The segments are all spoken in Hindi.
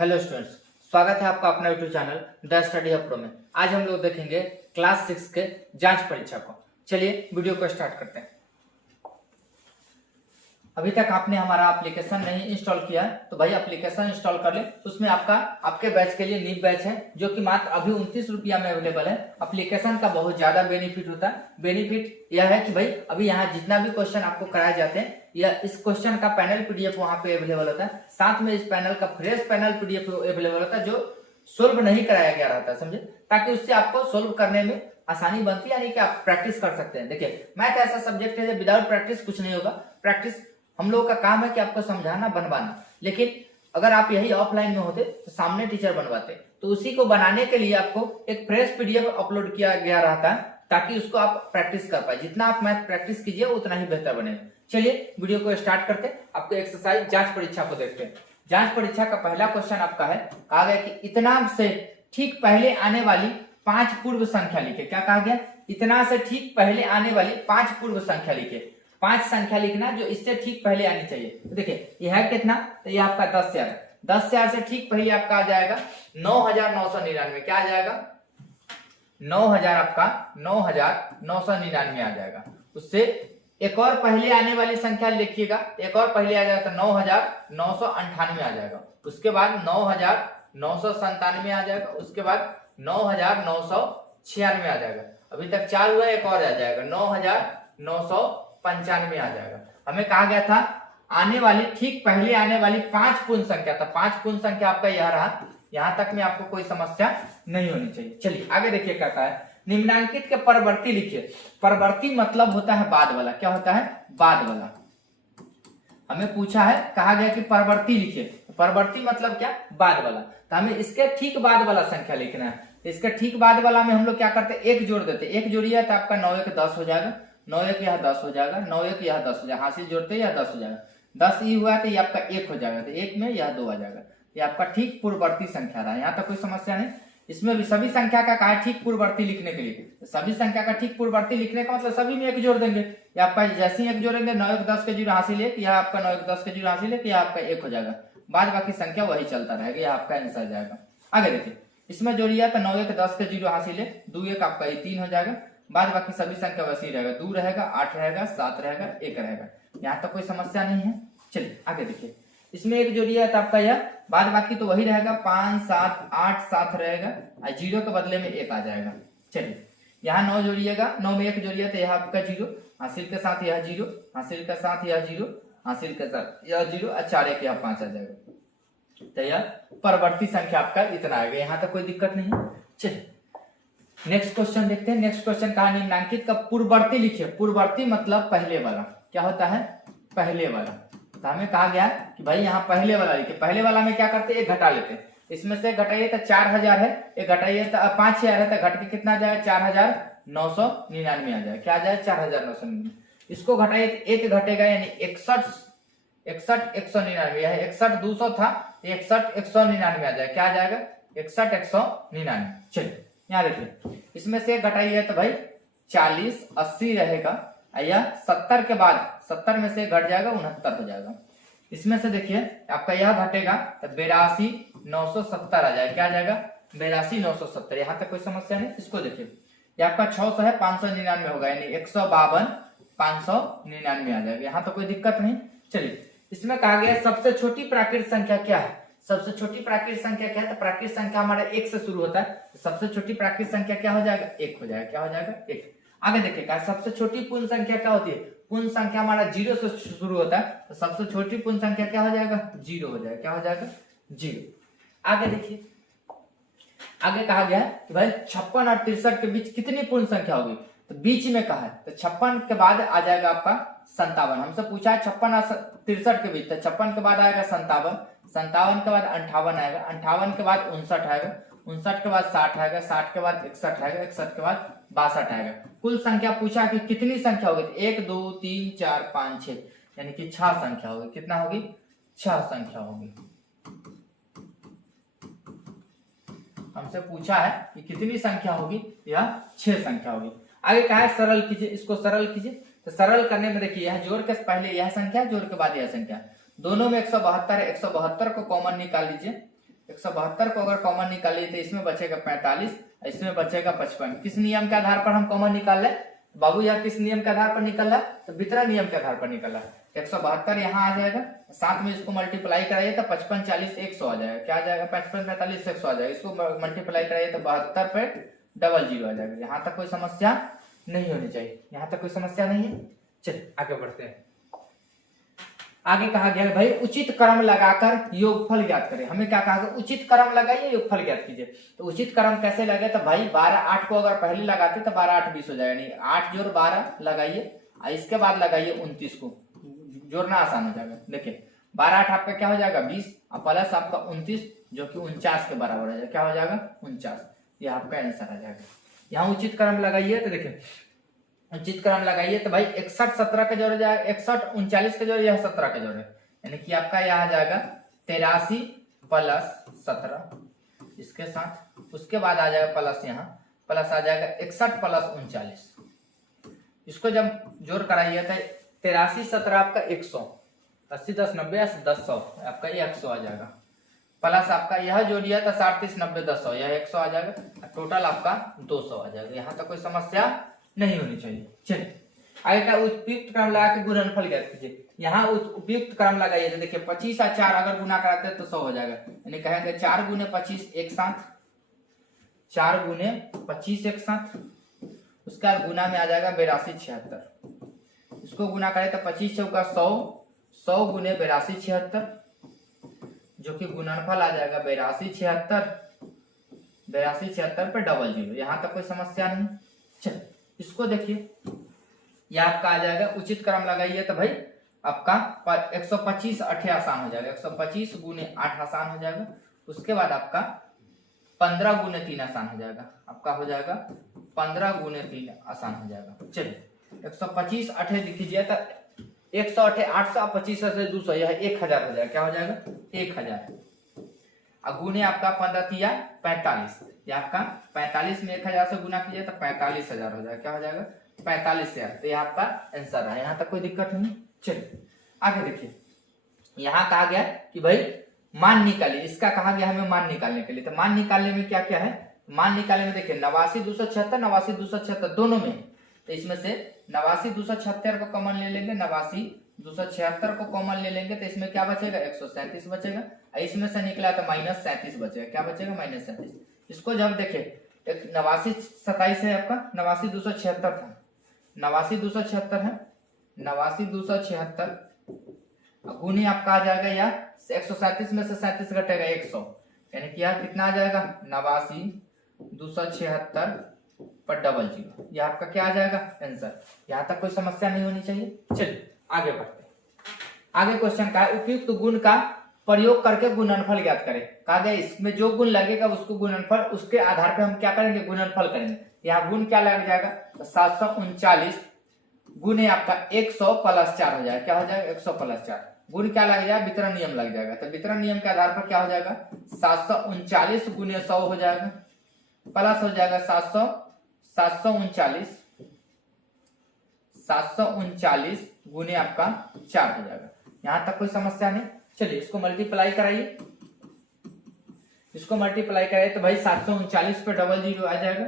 हेलो स्टूडेंट्स, स्वागत है आपका अपना YouTube channel the study hub pro में। आज हम लोग देखेंगे क्लास 6 के जांच परीक्षा को। चलिए वीडियो को स्टार्ट करते हैं। अभी तक आपने हमारा एप्लीकेशन नहीं इंस्टॉल किया है तो भाई एप्लीकेशन इंस्टॉल कर ले। उसमें आपके बैच के लिए न्यू बैच है जो कि मात्र अभी 29 रुपया में अवेलेबल है। एप्लीकेशन का बहुत ज्यादा बेनिफिट होता है। बेनिफिट यह है कि भाई अभी यहाँ जितना भी क्वेश्चन आपको कराए जाते हैं या इस क्वेश्चन का पैनल पीडीएफ वहां पे अवेलेबल होता है। साथ में इस पैनल का फ्रेश पैनल पीडीएफ अवेलेबल होता है जो सोल्व नहीं कराया गया रहता है, समझे, ताकि उससे आपको सोल्व करने में आसानी बनती है, यानी कि आप प्रैक्टिस कर सकते हैं। देखिए मैथ ऐसा सब्जेक्ट है विदाउट प्रैक्टिस कुछ नहीं होगा। प्रैक्टिस हम लोगों का काम है कि आपको समझाना बनवाना, लेकिन अगर आप यही ऑफलाइन में होते तो सामने टीचर बनवाते। तो उसी को बनाने के लिए आपको एक फ्रेश पीडीएफ अपलोड किया गया रहता है ताकि उसको आप प्रैक्टिस कर पाए। जितना आप मैथ प्रैक्टिस कीजिए उतना ही बेहतर बनेगा। चलिए वीडियो को स्टार्ट करते हैं। आपको एक्सरसाइज जांच परीक्षा को देखते हैं। जांच परीक्षा का पहला क्वेश्चन आपका है, कहा गया कि इतना से ठीक पहले आने वाली 5 पूर्व संख्या लिखे। क्या कहा गया? इतना से ठीक पहले आने वाली 5 पूर्व संख्या लिखे। 5 संख्या लिखना जो इससे ठीक पहले आनी चाहिए। तो देखिए यह है कितना, तो यह आपका 10,000। 10,000 से ठीक पहले आपका आ जाएगा 9,999। क्या आ जाएगा? 9,000 आपका 9,999 आ जाएगा। उससे एक और पहले आने वाली संख्या लिखिएगा, एक और पहले आ जाएगा तो 9,998 आ जाएगा। उसके बाद 9,997 आ जाएगा। उसके बाद 9,996 आ जाएगा। अभी तक 4 हुआ, एक और आ जाएगा 9,995 आ जाएगा। हमें कहा गया था आने वाली ठीक पहले आने वाली 5 पूर्ण संख्या, तो 5 पूर्ण संख्या आपका यह रहा। यहां तक में आपको कोई समस्या नहीं होनी चाहिए। चलिए आगे देखिए क्या कहा है। निम्नांकित के परवर्ती लिखिए। परवर्ती मतलब होता है बाद वाला। क्या होता है? बाद वाला। हमें पूछा है, कहा गया कि परवर्ती लिखिए। परवर्ती मतलब क्या? बाद वाला। तो हमें इसके ठीक बाद वाला संख्या लिखना है। इसके ठीक बाद वाला में हम लोग क्या करते हैं? एक जोड़ देते। एक जोड़िए तो आपका 9 1 10 हो जाएगा। 9 1 यह 10 हो जाएगा। 9 1 यह 10 हो जाएगा। हासिल जोड़ते यह 10 हो जाएगा। 10 ई हुआ तो ये आपका 1 हो जाएगा। तो 1 में यह 2 आ जाएगा। ये आपका ठीक पूर्ववर्ती संख्या रहा। यहाँ तक कोई समस्या नहीं। इसमें भी सभी संख्या का कहा ठीक पूर्ववर्ती लिखने के लिए। सभी संख्या का ठीक पूर्ववर्ती लिखने का मतलब सभी में एक जोड़ देंगे। या आपका जैसे ही एक जोड़ेंगे 9 1 10 के जीरो हासिल 1, यह आपका 9 1 10 के जीरो हासिल 1, यह आपका 1 हो जाएगा। बाद बाकी संख्या वही चलता रहेगा। यह आपका आंसर जाएगा। आगे देखिए, इसमें जोड़िए तो 9 1 10 के जीरो हासिल 2 1 आपका ये 3 हो जाएगा। बाद बाकी सभी संख्या वैसे ही रहेगा। 2 रहेगा, 8 रहेगा, 7 रहेगा, 1 रहेगा। यहाँ तक कोई समस्या नहीं है। चलिए आगे देखिए, इसमें एक जोड़िए तो आपका यह बाद बाकी तो वही रहेगा। 5 7 8 7 रहेगा और जीरो के बदले में 1 आ जाएगा। चलिए यहाँ 9 जोड़िएगा, 9 में 1 जोड़िए तो यह आपका जीरो, हासिल के साथ यह जीरो, हासिल के साथ यह जीरो, हासिल के साथ यह जीरो और 4 1 यह 5 आ जाएगा। तो यह परवर्ती संख्या आपका इतना आएगा। यहाँ तक कोई दिक्कत नहीं। चलिए नेक्स्ट क्वेश्चन देखते हैं। नेक्स्ट क्वेश्चन कहा निम्नांकित का पूर्ववर्ती लिखिए। पूर्ववर्ती मतलब पहले वाला। क्या होता है? पहले वाला। तो हमें कहा गया कि भाई यहाँ पहले वाला लिखिए। पहले वाला में क्या करते हैं? एक घटा लेते हैं। इसमें से घटाइए तो 4,000 है, एक घटाइए तो 5,000 है, तो घट के कितना आ जाएगा? 4,999 आ जाएगा। क्या आ जाएगा? 4,999। इसको घटाइए तो एक घटेगा, यानी 61 199। यह 61 200 था, 61 199 आ जाएगा। क्या आ जाएगा? 61 199। चलिए यहाँ देखिए, इसमें से घटाइए तो भाई 40 80 रहेगा। या 70 के बाद 70 में से घट जाएगा 69 हो जाएगा। इसमें से देखिए आपका यह घटेगा तो 82,970 आ जाएगा। क्या आ जाएगा? 82,970। यहाँ तक कोई समस्या नहीं। इसको देखिए, ये आपका 600 है, 599 होगा, यानी 152,599 आ जाएगा। यहाँ तो कोई दिक्कत नहीं। चलिए इसमें कहा गया सबसे छोटी प्राकृत संख्या क्या है? सबसे छोटी प्राकृत संख्या क्या है? तो प्राकृत संख्या हमारा 1 से शुरू होता है। सबसे छोटी प्राकृत संख्या क्या हो जाएगा? 1 हो जाएगा। क्या हो जाएगा? 1। आगे देखिए, सबसे छोटी पूर्ण संख्या क्या होती है? पूर्ण संख्या हमारा 0 से शुरू होता है। तो सबसे छोटी पूर्ण संख्या क्या हो जाएगा? 0 हो जाएगा। क्या हो जाएगा? 0। आगे देखिए, आगे कहा गया है कि भाई 56 और 63 के बीच कितनी पूर्ण संख्या होगी? तो बीच में कहा है तो 56 के बाद आ जाएगा आपका 57। हमसे पूछा है 56 और 63 के बीच, तो 56 के बाद आएगा 57, 57 के बाद 58 आएगा, 58 के बाद 59 आएगा, 59 के बाद 60 आएगा, 60 के बाद 61 आएगा, 61 के बाद 62 आएगा। कुल संख्या पूछा कि कितनी संख्या होगी? 1 2 3 4 5 6, यानी कि 6 संख्या होगी। कितना होगी? 6 संख्या होगी। हमसे पूछा है कि कितनी संख्या होगी? यह 6 संख्या होगी। आगे कहा है सरल कीजिए। इसको सरल कीजिए। तो सरल करने में देखिए, यह जोड़ के पहले यह संख्या, जोड़ के बाद यह संख्या, दोनों में 172 है। 172 को कॉमन निकाल लीजिए। 172 को अगर कॉमन निकालिए तो इसमें बचेगा 45, इसमें बचेगा 55। किस नियम के आधार पर हम कॉमन निकाल रहे बाबू? यहाँ किस नियम के आधार पर निकल रहा है? तो वितरण नियम के आधार पर निकल रहा है। 172 यहाँ आ जाएगा, साथ में इसको मल्टीप्लाई कराइए तो 55 40 100 आ जाएगा। क्या आ जाएगा? 55 45 100 आ जाएगा। इसको मल्टीप्लाई कराइए तो 72 पे 00 आ जाएगा। यहाँ तक कोई समस्या नहीं होनी चाहिए, यहाँ तक कोई समस्या नहीं है। चलिए आगे बढ़ते हैं। आगे कहा गया है भाई उचित क्रम लगाकर योगफल ज्ञात करें। हमें क्या कहा गया? उचित क्रम लगाइए, योगफल ज्ञात कीजिए। तो उचित क्रम कैसे लगे? तो भाई 12 8 को अगर पहले लगाते तो 12 8 20 हो जाएगा। नहीं, 8 जोड़ 12 लगाइए, इसके बाद लगाइए 29 को, जोड़ना आसान हो जाएगा। देखिए 12 8 आपका क्या हो जाएगा? 20 और प्लस आपका 29 जो कि 49 के बराबर हो जाएगा। क्या हो जाएगा? 49। ये आपका आंसर आ जाएगा। यहाँ उचित क्रम लगाइए तो देखिए उचित क्रम लगाइए तो भाई 61 17 का जोड़ जाएगा, 61 39 का जोड़, यह 17 का जोड़ है, यानी कि आपका यह आ जाएगा 83 प्लस 17 इसके साथ। उसके बाद आ जाएगा प्लस, यहाँ प्लस आ जाएगा 61 प्लस 39। इसको जब जोड़ कराइए तो 83 17 आपका 100, 80 10 90 10 100 आपका ये 100 आ जाएगा। प्लस आपका यह जोड़िए तो 60 30 90 10 100 यह 100 आ जाएगा। टोटल आपका 200 आ जाएगा। यहाँ तक कोई समस्या नहीं होनी चाहिए। चलिए आगे का उपयुक्त क्रम लगा के गुणनफल ज्ञात कीजिए। यहाँ उपयुक्त क्रम लगाइए तो देखिए 25 और 4 अगर गुना कराते हैं तो 100 हो जाएगा। यानी कहेंगे 4 गुने 25 एक साथ, 4 गुने 25 एक साथ, उसका गुना में आ जाएगा 82 76। इसको गुना करें तो 25 चौका 100, 100 गुने 82 76 जो कि गुणनफल आ जाएगा 82 76, 82 76 पे 00। यहाँ तक कोई समस्या नहीं। चलिए इसको देखिए, यह आपका आ जाएगा उचित क्रम लगाइए तो भाई आपका 125 8 आसान हो जाएगा, 125 गुने 8 आसान हो जाएगा। उसके बाद आपका 15 गुने 3 आसान हो जाएगा, आपका हो जाएगा 15 गुने 3 आसान हो जाएगा। चलिए 125 8 लिख लीजिए तो 108 800 25 से 200 यह 1000 हो जाएगा। क्या हो जाएगा? 1000। गुने आपका 15 तिया 45, ये आपका 45 में 1000 से गुना कीजिए तो 45,000 हो जाएगा। क्या हो जाएगा? 45,000। तो ये आपका आंसर है। यहाँ तक कोई दिक्कत नहीं। चलिए आगे देखिए, यहाँ कहा गया कि भाई मान निकालिए। इसका कहा गया हमें मान निकालने के लिए। तो मान निकालने में क्या क्या है? मान निकालने में देखिए 89 276 89 276 दोनों में, तो इसमें से 89 276 को कॉमन ले लेंगे, 89 276 को कॉमन ले लेंगे तो इसमें क्या बचेगा? 137 बचेगा। इसमें से निकला तो -37 बचेगा। क्या बचेगा? -37। इसको जब देखे 89 27 है आपका, 89 276 था, 89 276 है, 89 276 गुनी आपका आ जाएगा या 137 में से 37 घटेगा 100, यानी कि यहाँ कितना आ जाएगा? 89 276 पर 00। यह आपका क्या आ जाएगा? आंसर। यहाँ तक कोई समस्या नहीं होनी चाहिए। चलिए आगे बढ़ते हैं। आगे क्वेश्चन का है उपयुक्त गुण का प्रयोग करके गुणनफल ज्ञात करें। कहा गया इसमें जो गुण लगेगा उसको गुणनफल, उसके आधार पे हम क्या करेंगे? गुणनफल करेंगे। यहाँ गुण क्या लग जाएगा? तो 739 गुने आपका 100 प्लस 4 हो जाएगा। क्या हो जाएगा? 100 प्लस 4। गुण क्या लग जाएगा? वितरण नियम लग जाएगा। तो वितरण नियम के आधार पर क्या हो जाएगा? 739 गुने 100 हो जाएगा, प्लस हो जाएगा 739 गुने आपका 4 हो जाएगा। यहां तक कोई समस्या नहीं। चलिए इसको मल्टीप्लाई कराइए, इसको मल्टीप्लाई कराइए तो भाई 739 पे 00 आ जाएगा,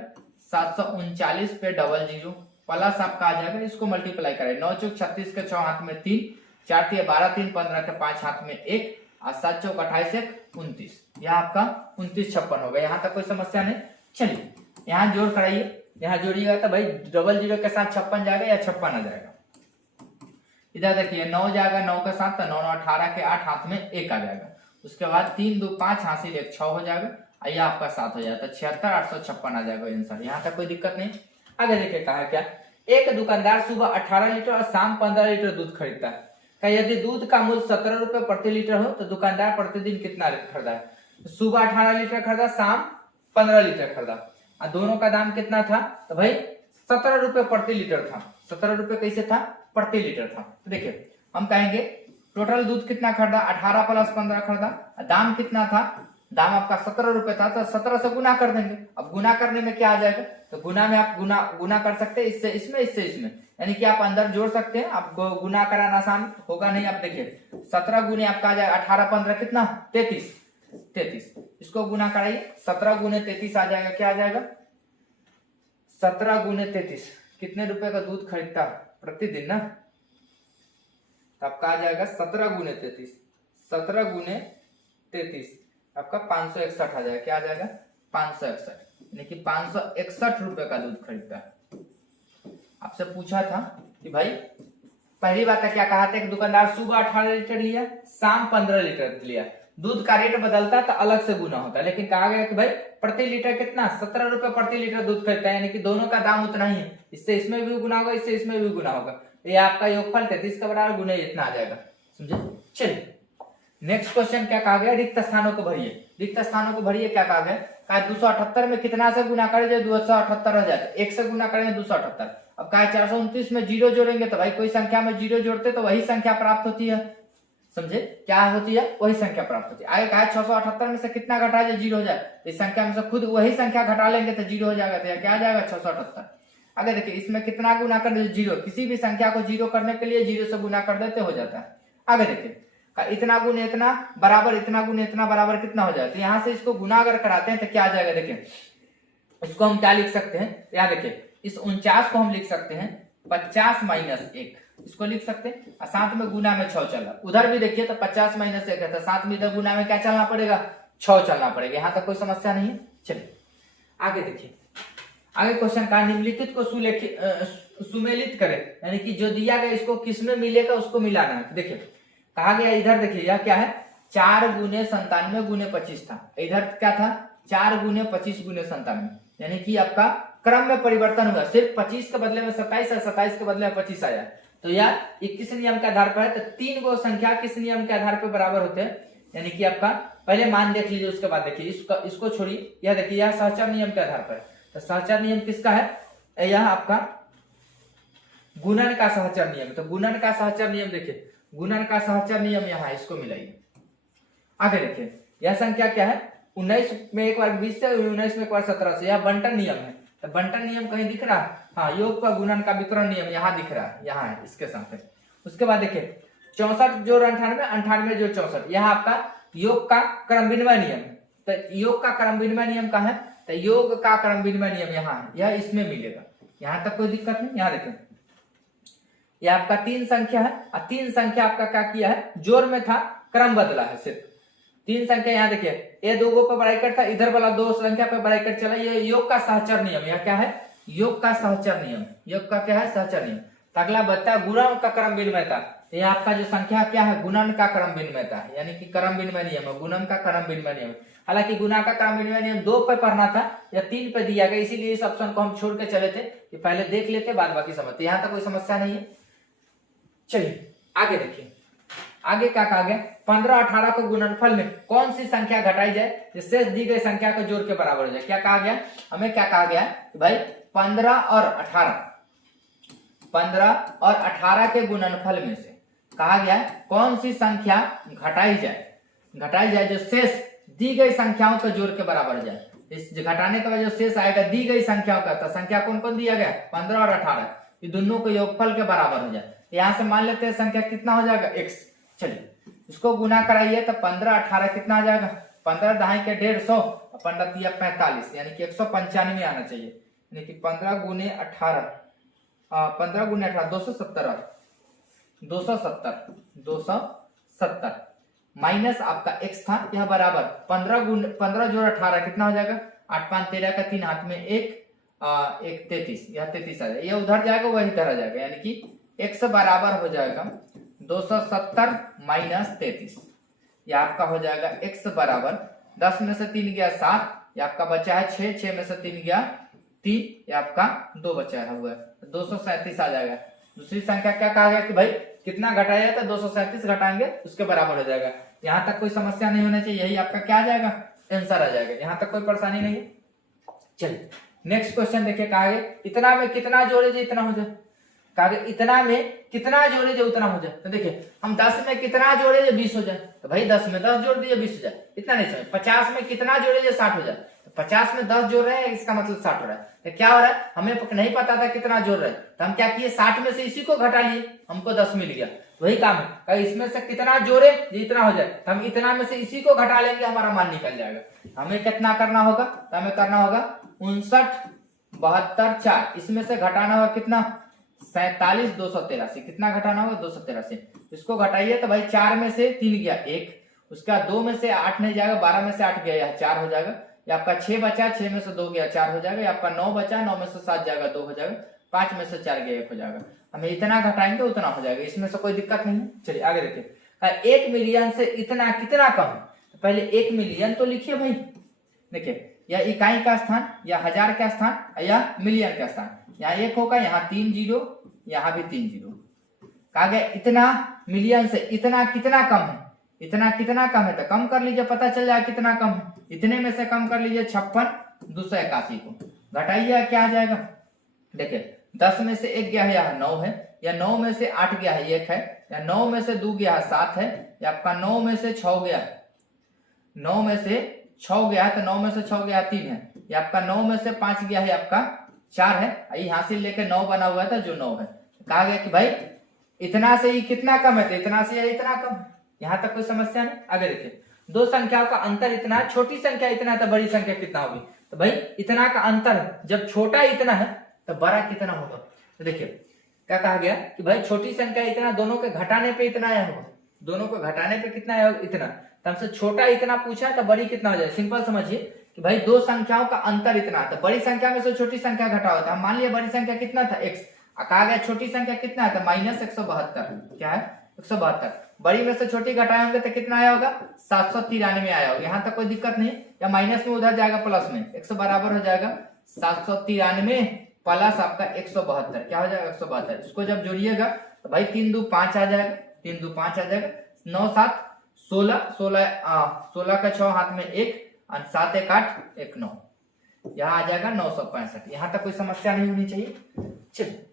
739 पे 00 प्लस आपका आ जाएगा। इसको मल्टीप्लाई कराइए, 9 चौक 36 के 6 हाथ में 3, 4 तिया 12 3 15 के 5 हाथ में 1 और 7 चौक 28 1 29। यह आपका 29 56 होगा। यहाँ तक कोई समस्या नहीं। चलिए यहाँ जोड़ कराइए, यहाँ जोड़िएगा तो भाई 00 के साथ 56 जाएगा या 56 आ जाएगा। इधर देखिए 9 जाएगा 9 के साथ तो 9 9 18 के 8 हाथ में 1 आ जाएगा। उसके बाद 3 2 5 हासिल 1 6 हो जाएगा, यह आपका 7 हो जाएगा। 76 856 आ जाएगा आंसर। यहाँ तक कोई दिक्कत नहीं। आगे देखिए कहा क्या, एक दुकानदार सुबह 18 लीटर और शाम 15 लीटर दूध खरीदता है। यदि दूध का मूल्य 17 रुपए प्रति लीटर हो तो दुकानदार प्रतिदिन कितना खरीदा है? सुबह 18 लीटर खरीदा, शाम 15 लीटर खरीदा, और दोनों का दाम कितना था? तो भाई 17 रुपए प्रति लीटर था। 17 रुपए कैसे था? प्रति लीटर था। तो देखिए हम कहेंगे टोटल दूध कितना खरीदा? 18 प्लस 15 खरीदा, दाम कितना था? दाम आपका 17 रुपए था, तो 17 से गुना कर देंगे। अब गुना करने में क्या आ जाएगा? तो गुना में आप गुना कर सकते हैं, इससे इसमें इससे इसमें, यानी कि आप अंदर जोड़ सकते हैं। आप गुना कराना आसान होगा नहीं। आप देखिए 17 गुने आपका आ जाएगा 18 15 कितना? 33, 33। इसको गुना कराइए, 17 गुने 33 आ जाएगा, क्या आ जाएगा 17 गुने 33। कितने रुपए का दूध खरीदता प्रतिदिन ना, तो आपका आ जाएगा 17 गुने 33, 17 गुने 33 आपका 561 आ जाएगा, क्या आ जाएगा 561, यानी कि 561 रुपए का दूध खरीदता है। आपसे पूछा था कि भाई पहली बात है क्या कहा था, एक दुकानदार सुबह 18 लीटर लिया, शाम 15 लीटर लिया, दूध का रेट बदलता है तो अलग से गुना होता है, लेकिन कहा गया कि भाई प्रति लीटर कितना 17 रुपए प्रति लीटर दूध खरीदता है, यानी कि दोनों का दाम उतना ही है, इससे इसमें भी गुना होगा, इससे इसमें भी गुना होगा, ये आपका योगफल 33 का बराबर गुने इतना आ जाएगा, समझे। चलिए नेक्स्ट क्वेश्चन क्या कहा गया, रिक्त स्थानों को भरिए, रिक्त स्थानों को भरिए, क्या कहा गया, कहा 278 में कितना से गुना करें जो 278 हो जाए, एक से गुना करेंगे 278। अब कहा 429 में जीरो जोड़ेंगे तो भाई कोई संख्या में जीरो जोड़ते तो वही संख्या प्राप्त होती है, समझे, क्या होती है वही संख्या प्राप्त होती है। आगे कहा 678 में से कितना घटा जाए जीरो हो जाए, इस संख्या में से खुद वही संख्या घटा लेंगे तो जीरो हो जाएगा, तो क्या आ जाएगा 678। आगे देखिए इसमें कितना गुना कर दे जीरो, किसी भी संख्या को जीरो करने के लिए जीरो से गुना कर देते हो जाता है। आगे देखिए इतना गुने इतना बराबर इतना गुने इतना बराबर कितना हो जाता है, यहाँ से इसको गुना अगर कराते हैं तो क्या आ जाएगा, देखिए इसको हम क्या लिख सकते हैं, यहाँ देखिए इस 49 को हम लिख सकते हैं 50 माइनस 1, इसको लिख सकते हैं, और साथ में गुना में 6 चलना, उधर भी देखिए तो 50 माइनस 1 है तो साथ में इधर गुना में क्या चलना पड़ेगा 6 चलना पड़ेगा, यहाँ तक कोई समस्या नहीं है। चलिए आगे देखिए, आगे क्वेश्चन का निम्नलिखित को सुमेलित करे, यानी कि जो दिया गया इसको किसमें मिलेगा उसको मिलाना है। देखिए कहा गया इधर देखिए यह क्या है 4 गुने 97 गुने 25 था, इधर क्या था 4 गुने 25 गुने 97, यानी कि आपका क्रम में परिवर्तन हुआ, सिर्फ 25 के बदले में 27 है, 27 के बदले में 25 आया, तो यार ये किस नियम के आधार पर है, तो 3 गो संख्या किस नियम के आधार पर बराबर होते हैं, यानी कि आपका पहले मान देख लीजिए उसके बाद देखिए इसको छोड़िए, यह देखिए यह सहचर नियम के आधार पर है, तो सहचर नियम किसका है, यह आपका गुणन का सहचर नियम, तो गुणन का सहचर नियम देखिए, गुणन का सहचर नियम यहाँ है, इसको मिलाइए। आगे देखिए यह संख्या क्या है 19 में एक बार 20 से, 19 में एक बार 17 से, यह बंटन नियम है, तो बंटन नियम कहीं दिख रहा है, हाँ योग का गुणन का वितरण नियम यहाँ दिख रहा है, यहाँ है इसके साथ है। उसके बाद देखिए 64 जोड़ 98, 98 जोड़ 64, यह आपका योग का क्रम विनिमय नियम है, तो योग का क्रम विनिमय नियम का है, तो योग का क्रम विनिमय नियम यहाँ है, यह इसमें मिलेगा, यहाँ तक कोई दिक्कत नहीं। यहाँ देखें यह आपका 3 संख्या है, और 3 संख्या आपका क्या किया है जोड़ में था, क्रम बदला है सिर्फ 3 संख्या, यहाँ देखिए ये 2 गो पे ब्रैकेट था, इधर वाला 2 संख्या पे ब्रैकेट चला, ये योग का सहचर नियम, यह क्या है योग का सहचर नियम, योग का क्या है सहचर नियम। अगला बता गुणन का क्रम विनिमयता, ये आपका जो संख्या क्या है गुणन का क्रम विनिमयता है, यानी कि क्रम विनिमय नियम है, गुणन का क्रम विनिमय नियम। हालांकि गुणा का क्रम विनिमय नियम 2 पे पढ़ना था या 3 पे दिया गया, इसीलिए इस ऑप्शन को हम छोड़ के चले थे कि पहले देख लेते बाद बाकी समझते, यहाँ तक कोई समस्या नहीं है। चलिए आगे देखिए, आगे क्या कहा गया 15 18 को गुणनफल में कौन सी संख्या घटाई जाए जिससे दी गई संख्या को जोड़ के बराबर हो जाए। क्या कहा गया, हमें क्या कहा गया भाई 15 और 18 के गुणनफल में से कहा गया कौन सी संख्या घटाई जाए जो शेष दी गई संख्याओं को जोड़ के बराबर हो जाए। इस घटाने के बाद जो शेष आएगा दी गई संख्याओं का, तो संख्या कौन कौन दिया गया 15 और 18, ये दोनों को योगफल के बराबर हो जाए। यहां से मान लेते हैं संख्या कितना हो जाएगा x, चलिए इसको गुना कराइए तो 15 18 कितना आ जाएगा 15 दहाई के 150, 15 तिया 45, यानी कि 195 आना चाहिए, यानी कि 15 गुने 18 270 माइनस आपका x था, यह बराबर 15 जोड़ 18 कितना हो जाएगा 8 5 13 का 3 हाथ में 1 33, यह 33 आ जाएगा, यह उधर जाएगा वही इधर आ जाएगा, यानी कि x बराबर हो जाएगा 270 माइनस 33, यह आपका हो जाएगा x बराबर 10 में से 3 गया 7, यह आपका बचा है 6, 6 में से 3 गया 3, यह आपका 2 बचा हुआ है 237 आ जाएगा। दूसरी संख्या क्या कहा गया कि भाई कितना घटाया तो 237 घटाएंगे उसके बराबर हो जाएगा। यहाँ तक कोई समस्या नहीं होना चाहिए, यही आपका क्या आ जाएगा आंसर आ जाएगा, यहाँ तक कोई परेशानी नहीं है। चलिए नेक्स्ट क्वेश्चन देखिए, कहा गया इतना में कितना जोड़े जो इतना हो जाए, कहा गया इतना में कितना जोड़े जो उतना हो जाए। तो देखिए हम 10 में कितना जोड़े जो 20 हो जाए, तो भाई 10 में 10 जोड़ दिए 20 हो जाए, इतना नहीं समझ। 50 में कितना जोड़े जो 60 हो जाए, तो 50 में 10 जोड़ रहे हैं इसका मतलब 60 हो रहा है, तो क्या हो रहा है हमें नहीं पता था कितना जोड़ रहे हैं, तो हम क्या किए 60 में से इसी को घटा लिए, हमको 10 मिल गया, वही काम है, कहीं इसमें से कितना जोड़े ये इतना हो जाए, तो हम इतना में से इसी को घटा लेंगे, हमारा मान निकल जाएगा। हमें कितना करना होगा, तो हमें करना होगा 59 72 4, इसमें से घटाना होगा कितना 47 283, कितना घटाना होगा 283। इसको घटाइए तो भाई 4 में से 3 गया 1, उसका 2 में से 8 नहीं जाएगा, 12 में से 8 गया यह 4 हो जाएगा, ये आपका 6 बचा, 6 में से 2 गया 4 हो जाएगा, ये आपका 9 बचा, 9 में से 7 जाएगा 2 हो जाएगा, 5 में से 4 गया 1 हो जाएगा। हमें इतना घटाएंगे उतना हो जाएगा, इसमें से कोई दिक्कत नहीं है। चलिए आगे देखिए, 1 मिलियन से इतना कितना कम है, तो पहले 1 मिलियन तो लिखिए भाई, देखिए या इकाई का स्थान, या हजार का स्थान, या मिलियन का स्थान, यहाँ 1 होगा, यहाँ 3 जीरो, यहाँ भी 3 जीरो। कहा गया इतना मिलियन से इतना कितना कम है, इतना कितना कम है, तो कम कर लीजिए, पता चल जाएगा कितना कम है। इतने में से कम कर लीजिए 56 281 को, घटाइए क्या आ जाएगा, देखिए 10 में से 1 गया है यह 9 है, या 9 में से 8 गया है 1 है, या 9 में से 2 गया है 7 है, या आपका 9 में से 6 गया है, 9 में से 6 गया है, तो 9 में से 6 गया 3 है, या आपका 9 में से 5 गया है आपका 4 है, यहाँ से लेके 9 बना हुआ था जो 9 है। कहा गया कि भाई इतना से ही कितना कम है, तो इतना से इतना कम, यहाँ तक कोई समस्या नहीं। आगे देखिए, दो संख्याओं का अंतर इतना, छोटी संख्या इतना है तो बड़ी संख्या कितना होगी, तो भाई इतना का अंतर है, जब छोटा इतना है तो बड़ा कितना होगा। तो देखिए क्या कहा गया कि भाई छोटी संख्या इतना, दोनों के घटाने पे इतना आया होगा, दोनों को घटाने पे कितना आया होगा इतना, तो हमसे छोटा इतना पूछा तो बड़ी कितना हो जाए। सिंपल समझिए कि भाई दो संख्याओं का अंतर इतना, तो बड़ी संख्या में से छोटी संख्या घटा होता है। मान लिया बड़ी संख्या कितना था x, कहा गया छोटी संख्या कितना है, तो -172, क्या है 172, बड़ी में से छोटी घटाए होंगे तो कितना आया होगा 793 आया होगा। यहाँ तक कोई दिक्कत नहीं, या माइनस में उधर जाएगा प्लस में, 100 बराबर हो जाएगा 793 प्लस आपका 172, क्या हो जाएगा 172। इसको जब जोड़िएगा तो भाई 3 2 5 आ जाएगा, 3 2 5 आ जाएगा, 9 7 16, 16 का 6 हाथ में 1, 7 1 8 1 9, यहाँ आ जाएगा 965। यहाँ तक कोई समस्या नहीं होनी चाहिए। चलिए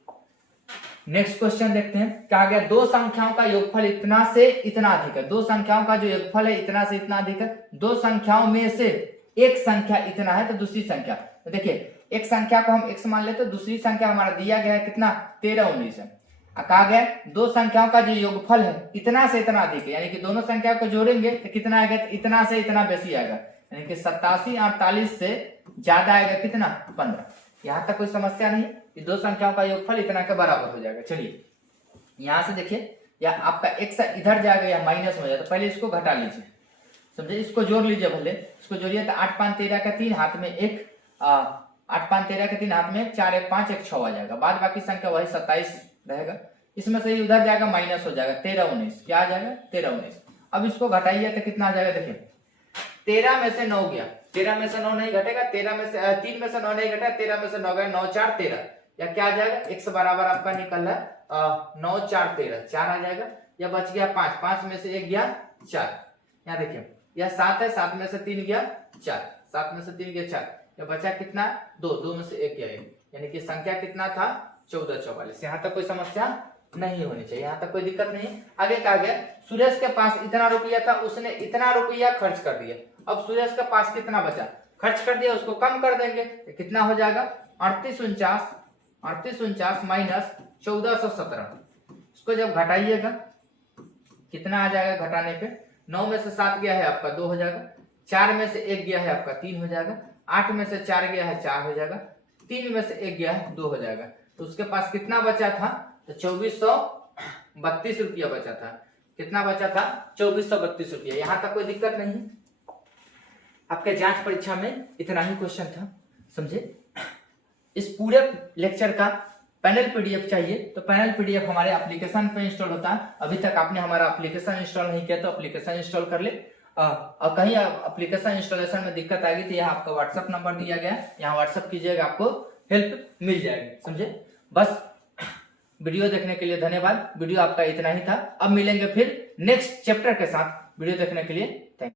नेक्स्ट क्वेश्चन देखते हैं, क्या गया दो संख्याओं का योगफल इतना से इतना अधिक है, दो संख्याओं का जो योगफल है इतना से इतना अधिक है, दो संख्याओं में से एक संख्या इतना है तो दूसरी संख्या, तो देखिए एक संख्या को हम x मान लेते तो दूसरी संख्या हमारा दिया गया है कितना 13 19 है। कहा गया दो संख्याओं का जो योगफल है इतना से इतना अधिक है, यानी कि दोनों संख्या को जोड़ेंगे तो कितना आएगा, तो इतना से इतना बेसी आएगा, यानी कि 87 48 से ज्यादा आएगा कितना 15। यहाँ तक कोई समस्या नहीं, कि दो संख्याओं का योगफल इतना के बराबर हो जाएगा। चलिए यहाँ से देखिए, या आपका x इधर जाएगा या माइनस हो जाएगा, तो पहले इसको घटा लीजिए, समझे, इसको जोड़ लीजिए, भले इसको जोड़िए तो 8 5 13 का 3 हाथ में 1, 8 5 13 के 3 हाथ में 4 1 5 1 6 आ जाएगा, बाद बाकी संख्या वही 27 रहेगा, इसमें से उधर जाएगा माइनस हो जाएगा 13 19, क्या आ जाएगा 13 19। अब इसको घटाइए तो कितना आ जाएगा, देखिए 13 में से 9 गया, 13 में से 9 नहीं घटेगा, 13 में से 3 में से 9 नहीं घटेगा, 13 में से 9 गया, 9 4 13, या क्या आ जाएगा x बराबर आपका निकल रहा है 9 4 13, 4 आ जाएगा, या बच गया 5, 5 में से 1 गया 4, यहाँ देखिए यह 7 है, 7 में से 3 गया 4, 7 में से 3 गया 4, या बचा कितना 2, 2 में से 1 गया 1, यानी कि संख्या कितना था 14 44। यहाँ तक कोई समस्या नहीं होनी चाहिए, यहाँ तक कोई दिक्कत नहीं। आगे कहा गया सुरेश के पास इतना रुपया था, उसने इतना रुपया खर्च कर दिया, अब सुरेश के पास कितना बचा, खर्च कर दिया, उसको कम कर देंगे तो कितना हो जाएगा 38 49 माइनस 1417। इसको जब घटाइएगा कितना आ जाएगा, घटाने पे 9 में से 7 गया है आपका 2 हो जाएगा, 4 में से 1 गया है आपका 3 हो जाएगा, 8 में से 4 गया है 4 हो जाएगा, 3 में से 1 गया है 2 हो जाएगा, तो उसके पास कितना बचा था, तो 2432 रुपया बचा था, कितना बचा था 2432 रुपया। यहाँ तक कोई दिक्कत नहीं, आपके जांच परीक्षा में इतना ही क्वेश्चन था, समझे। इस पूरे लेक्चर का पैनल पीडीएफ चाहिए तो पैनल पीडीएफ हमारे एप्लीकेशन पे इंस्टॉल होता है। अभी तक आपने हमारा एप्लीकेशन इंस्टॉल नहीं किया तो एप्लीकेशन इंस्टॉल कर ले, और कहीं एप्लीकेशन इंस्टॉलेशन में दिक्कत आएगी तो यहाँ आपका व्हाट्सएप नंबर दिया गया है, यहाँ व्हाट्सएप कीजिएगा, आपको हेल्प मिल जाएगी, समझे। बस वीडियो देखने के लिए धन्यवाद, वीडियो आपका इतना ही था, अब मिलेंगे फिर नेक्स्ट चैप्टर के साथ। वीडियो देखने के लिए थैंक यू।